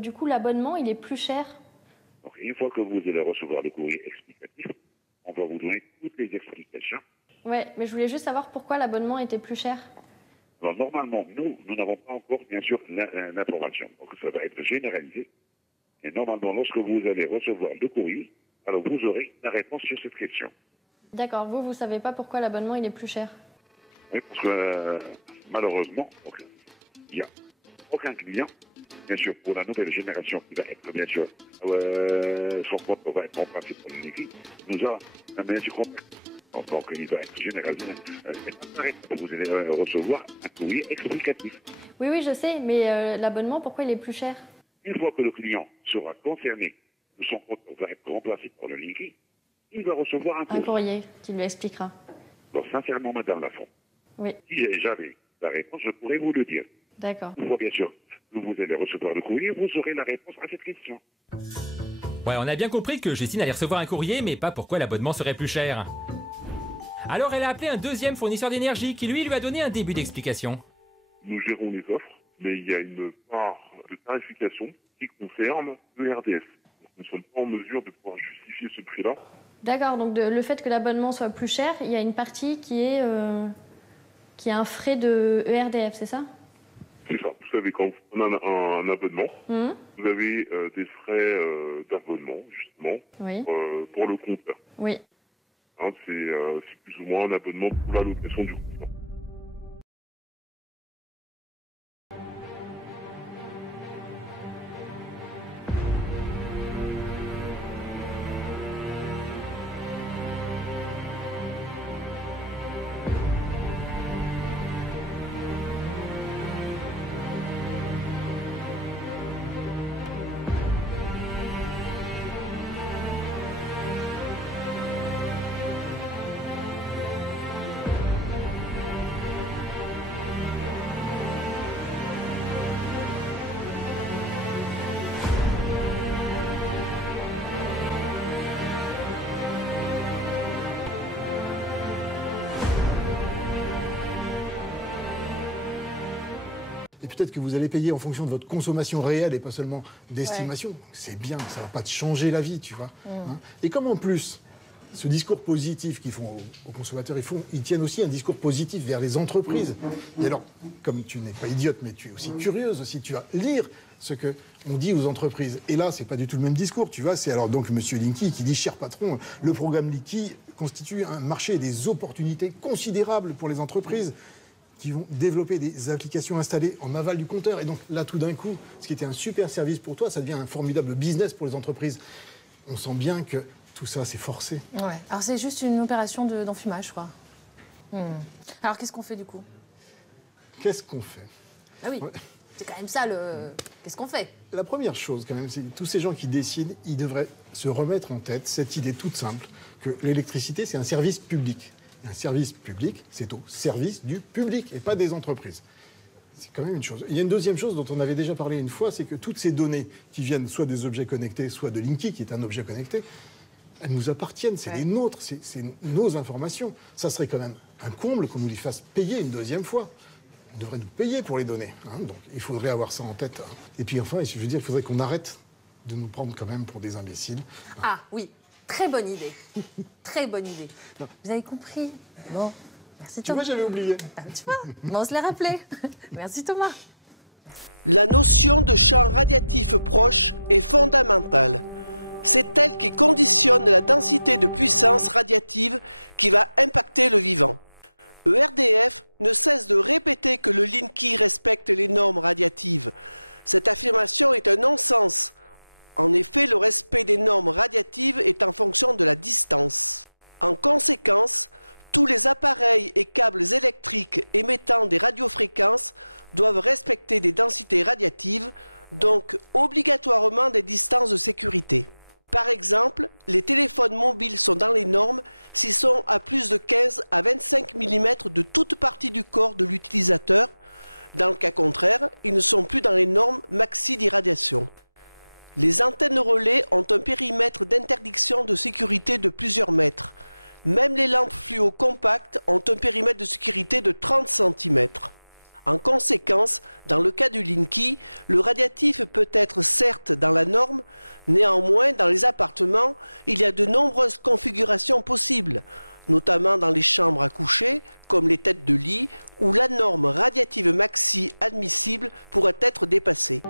du coup l'abonnement il est plus cher? Donc, une fois que vous allez recevoir le courrier explicatif, on va vous donner toutes les explications. Ouais, mais je voulais juste savoir pourquoi l'abonnement était plus cher. Alors, normalement, nous n'avons pas encore, bien sûr, l'information. Donc, ça va être généralisé. Et normalement, lorsque vous allez recevoir le courrier, alors vous aurez la réponse sur cette question. D'accord, vous savez pas pourquoi l'abonnement il est plus cher? Oui, parce que malheureusement, il n'y a aucun client, bien sûr, pour la nouvelle génération qui va être, bien sûr, son compte va être remplacé par le liquide, nous a bien sûr contact. Donc, il va être généralisé. Vous allez recevoir un courrier explicatif. Oui, je sais, mais l'abonnement, pourquoi il est plus cher? Une fois que le client sera concerné, son compte va être remplacé par le liquide, il va recevoir un courrier. Un courrier qui lui expliquera. Donc, sincèrement, Madame Lafont, oui. Si j'avais la réponse, je pourrais vous le dire. D'accord. Une fois, bien sûr, que vous allez recevoir le courrier, vous aurez la réponse à cette question. Ouais, on a bien compris que Justine allait recevoir un courrier, mais pas pourquoi l'abonnement serait plus cher. Alors elle a appelé un deuxième fournisseur d'énergie qui lui a donné un début d'explication. Nous gérons les offres, mais il y a une part de tarification qui concerne le RDF. Donc, nous ne sommes pas en mesure de pouvoir justifier ce prix-là. D'accord, donc le fait que l'abonnement soit plus cher, il y a une partie qui est un frais de ERDF, c'est ça? C'est ça. Vous savez, quand vous prenez un abonnement, vous avez des frais d'abonnement, justement, oui. Pour le compteur. Oui. Hein, c'est plus ou moins un abonnement pour la location du compteur. Et peut-être que vous allez payer en fonction de votre consommation réelle et pas seulement d'estimation. Ouais. C'est bien, ça ne va pas te changer la vie, tu vois. Hein. Et comme en plus, ce discours positif qu'ils font aux consommateurs, ils tiennent aussi un discours positif vers les entreprises. Et alors, comme tu n'es pas idiote, mais tu es aussi curieuse aussi, tu vas lire ce qu'on dit aux entreprises. Et là, c'est pas du tout le même discours, tu vois. C'est alors donc M. Linky qui dit « Cher patron, le programme Linky constitue un marché et des opportunités considérables pour les entreprises qui vont développer des applications installées en aval du compteur. Et donc là, tout d'un coup, ce qui était un super service pour toi, ça devient un formidable business pour les entreprises. On sent bien que tout ça, c'est forcé. Ouais. Alors c'est juste une opération d'enfumage, je crois. Alors qu'est-ce qu'on fait du coup? Qu'est-ce qu'on fait? Ah oui, c'est quand même ça le... Qu'est-ce qu'on fait? La première chose, quand même, c'est que tous ces gens qui décident, ils devraient se remettre en tête cette idée toute simple que l'électricité, c'est un service public. Un service public, c'est au service du public et pas des entreprises. C'est quand même une chose. Il y a une deuxième chose dont on avait déjà parlé une fois, c'est que toutes ces données qui viennent soit des objets connectés, soit de Linky, qui est un objet connecté, elles nous appartiennent, c'est les nôtres, c'est nos informations. Ça serait quand même un comble qu'on nous les fasse payer une deuxième fois. On devrait nous payer pour les données. Hein, donc il faudrait avoir ça en tête. Hein. Et puis enfin, je veux dire, il faudrait qu'on arrête de nous prendre quand même pour des imbéciles. Ah oui. Très bonne idée. Très bonne idée. Non. Vous avez compris? Bon, merci Thomas. Tu vois, j'avais oublié. Ah, tu vois, on se l'est rappelé. Merci Thomas. La notion de champ radiatif proche est fondamentale. C'est elle qui conditionne la densité de puissance radiative qui va impacter le vivant. ERDF ne cesse de répéter que le Linky respecte les normes radiatives. Cette affirmation est un non-sens. En effet, le respect des normes radiatives est en fonction de la distance. En conséquence, tous les appareils et câbles électriques émettant des radiofréquences doivent respecter des densités radiatives, donc obligatoirement des distances de sécurité. Par exemple, les téléphones mobiles sont dans les normes s'ils sont à plus de 15 à 25 mm de toute partie du corps de l'utilisateur. Dans le cas contraire, ils ne sont plus dans les normes maxi d'irradiation. Les antennes relais ont un périmètre d'interdiction de sécurité de plusieurs mètres. Même les lampes fluo compactes ont un périmètre de sécurité de 30 cm. En conséquence, dans le cas du Linky, le radiatif peut être certes dans la norme, néanmoins dans les appartements, il y a de nombreuses configurations possibles, notamment dans les chambres à coucher, comme les têtes de lit, où la norme radiative maxi admissible pourrait être dépassée.